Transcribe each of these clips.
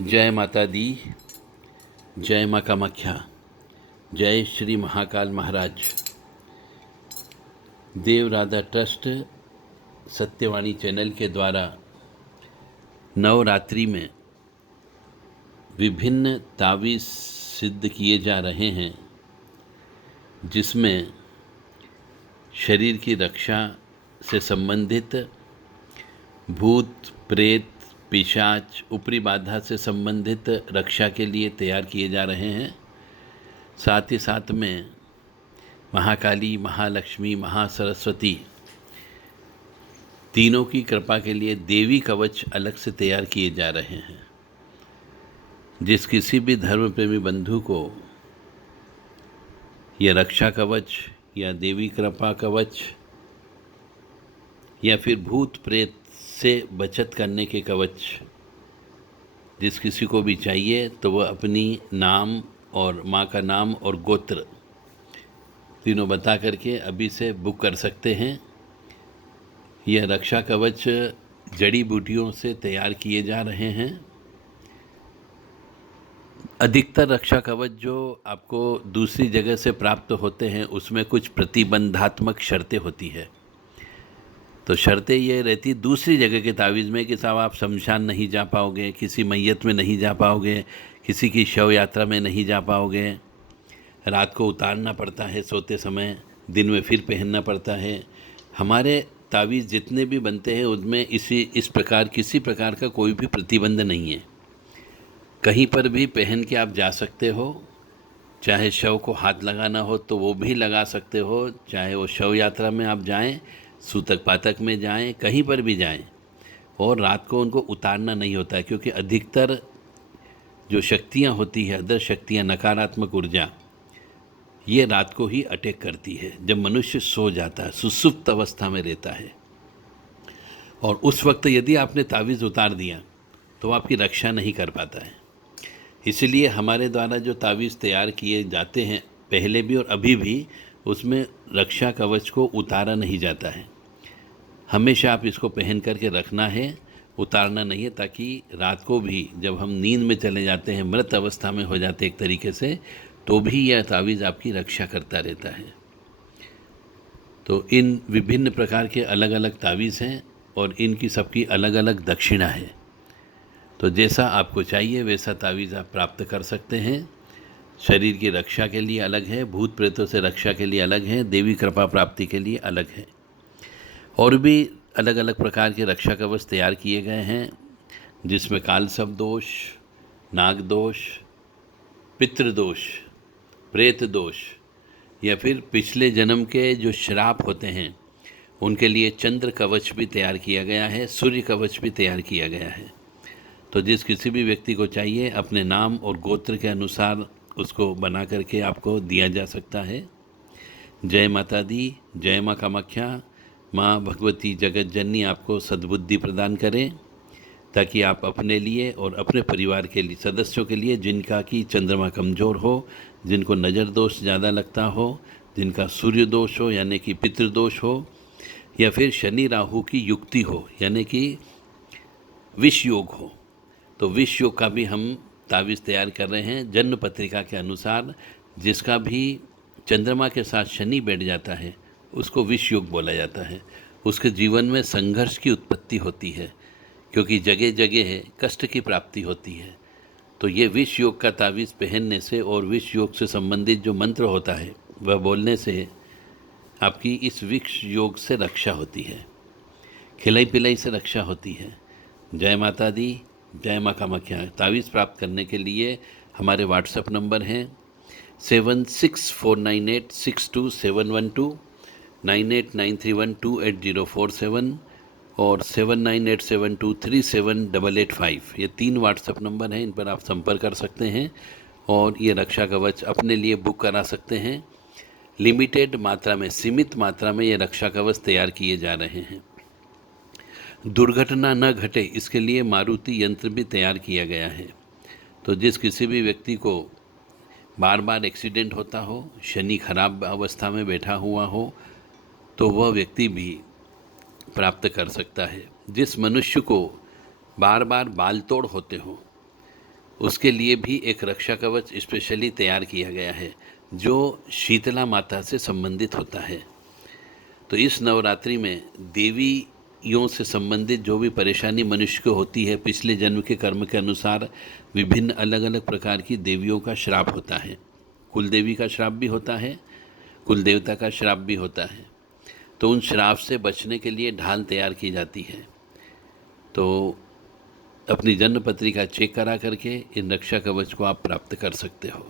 जय माता दी, जय माँ कामाख्या, जय श्री महाकाल महाराज। देव राधा ट्रस्ट सत्यवाणी चैनल के द्वारा नवरात्रि में विभिन्न तावीज़ सिद्ध किए जा रहे हैं, जिसमें शरीर की रक्षा से संबंधित भूत प्रेत पिशाच ऊपरी बाधा से संबंधित रक्षा के लिए तैयार किए जा रहे हैं। साथ ही साथ में महाकाली, महालक्ष्मी, महासरस्वती तीनों की कृपा के लिए देवी कवच अलग से तैयार किए जा रहे हैं। जिस किसी भी धर्म प्रेमी बंधु को यह रक्षा कवच या देवी कृपा कवच या फिर भूत प्रेत से बचत करने के कवच जिस किसी को भी चाहिए, तो वह अपनी नाम और माँ का नाम और गोत्र तीनों बता करके अभी से बुक कर सकते हैं। यह रक्षा कवच जड़ी बूटियों से तैयार किए जा रहे हैं। अधिकतर रक्षा कवच जो आपको दूसरी जगह से प्राप्त होते हैं, उसमें कुछ प्रतिबंधात्मक शर्तें होती है। तो शर्तें ये रहती दूसरी जगह के तावीज़ में कि साहब आप शमशान नहीं जा पाओगे, किसी मैयत में नहीं जा पाओगे, किसी की शव यात्रा में नहीं जा पाओगे, रात को उतारना पड़ता है सोते समय, दिन में फिर पहनना पड़ता है। हमारे तावीज़ जितने भी बनते हैं उनमें इस प्रकार किसी प्रकार का कोई भी प्रतिबंध नहीं है। कहीं पर भी पहन के आप जा सकते हो, चाहे शव को हाथ लगाना हो तो वो भी लगा सकते हो, चाहे वो शव यात्रा में आप जाएं, सूतक पातक में जाएं, कहीं पर भी जाएं, और रात को उनको उतारना नहीं होता है, क्योंकि अधिकतर जो शक्तियां होती है, अदर शक्तियां, नकारात्मक ऊर्जा, ये रात को ही अटैक करती है जब मनुष्य सो जाता है, सुसुप्त अवस्था में रहता है। और उस वक्त यदि आपने तावीज़ उतार दिया तो आपकी रक्षा नहीं कर पाता है। इसलिए हमारे द्वारा जो तावीज़ तैयार किए जाते हैं, पहले भी और अभी भी, उसमें रक्षा कवच को उतारा नहीं जाता है। हमेशा आप इसको पहन करके रखना है, उतारना नहीं है, ताकि रात को भी जब हम नींद में चले जाते हैं, मृत अवस्था में हो जाते एक तरीके से, तो भी यह तावीज़ आपकी रक्षा करता रहता है। तो इन विभिन्न प्रकार के अलग अलग तावीज़ हैं और इनकी सबकी अलग अलग दक्षिणा है। तो जैसा आपको चाहिए वैसा तावीज़ आप प्राप्त कर सकते हैं। शरीर की रक्षा के लिए अलग है, भूत प्रेतों से रक्षा के लिए अलग है, देवी कृपा प्राप्ति के लिए अलग है। और भी अलग अलग प्रकार के रक्षा कवच तैयार किए गए हैं, जिसमें कालसर्प दोष, नाग दोष, पितृदोष, प्रेत दोष, या फिर पिछले जन्म के जो श्राप होते हैं उनके लिए चंद्र कवच भी तैयार किया गया है, सूर्य कवच भी तैयार किया गया है। तो जिस किसी भी व्यक्ति को चाहिए, अपने नाम और गोत्र के अनुसार उसको बना करके आपको दिया जा सकता है। जय माता दी, जय माँ कामाख्या। माँ भगवती जगत जननी आपको सद्बुद्धि प्रदान करें, ताकि आप अपने लिए और अपने परिवार के लिए सदस्यों के लिए, जिनका कि चंद्रमा कमज़ोर हो, जिनको नज़र दोष ज़्यादा लगता हो, जिनका सूर्य दोष हो यानी कि पितृदोष हो, या फिर शनि राहु की युक्ति हो यानी कि विष योग हो, तो विष योग का भी हम तावीज़ तैयार कर रहे हैं। जन्म पत्रिका के अनुसार जिसका भी चंद्रमा के साथ शनि बैठ जाता है उसको विष योग बोला जाता है। उसके जीवन में संघर्ष की उत्पत्ति होती है, क्योंकि जगह जगह कष्ट की प्राप्ति होती है। तो ये विष योग का तावीज़ पहनने से और विष योग से संबंधित जो मंत्र होता है वह बोलने से आपकी इस विष योग से रक्षा होती है, खिलाई पिलाई से रक्षा होती है। जय माता दी, जय माँ कामाख्या। तावीज़ प्राप्त करने के लिए हमारे व्हाट्सएप नंबर हैं 7649862712, 9893128047 और 7987237885। ये 3 व्हाट्सएप नंबर हैं, इन पर आप संपर्क कर सकते हैं और ये रक्षा कवच अपने लिए बुक करा सकते हैं। लिमिटेड मात्रा में, सीमित मात्रा में ये रक्षा कवच तैयार किए जा रहे हैं। दुर्घटना न घटे इसके लिए मारुति यंत्र भी तैयार किया गया है। तो जिस किसी भी व्यक्ति को बार बार एक्सीडेंट होता हो, शनि खराब अवस्था में बैठा हुआ हो, तो वह व्यक्ति भी प्राप्त कर सकता है। जिस मनुष्य को बार बार बाल तोड़ होते हो, उसके लिए भी एक रक्षा कवच स्पेशली तैयार किया गया है जो शीतला माता से संबंधित होता है। तो इस नवरात्रि में देवियों से संबंधित जो भी परेशानी मनुष्य को होती है, पिछले जन्म के कर्म के अनुसार विभिन्न अलग अलग प्रकार की देवियों का श्राप होता है। कुल देवी का श्राप भी होता है, कुल देवता का श्राप भी होता है। तो उन श्राप से बचने के लिए ढाल तैयार की जाती है। तो अपनी जन्म पत्रिका चेक करा करके इन रक्षा कवच को आप प्राप्त कर सकते हो।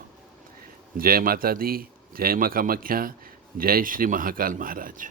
जय माता दी, जय माँ कामाख्या, जय श्री महाकाल महाराज।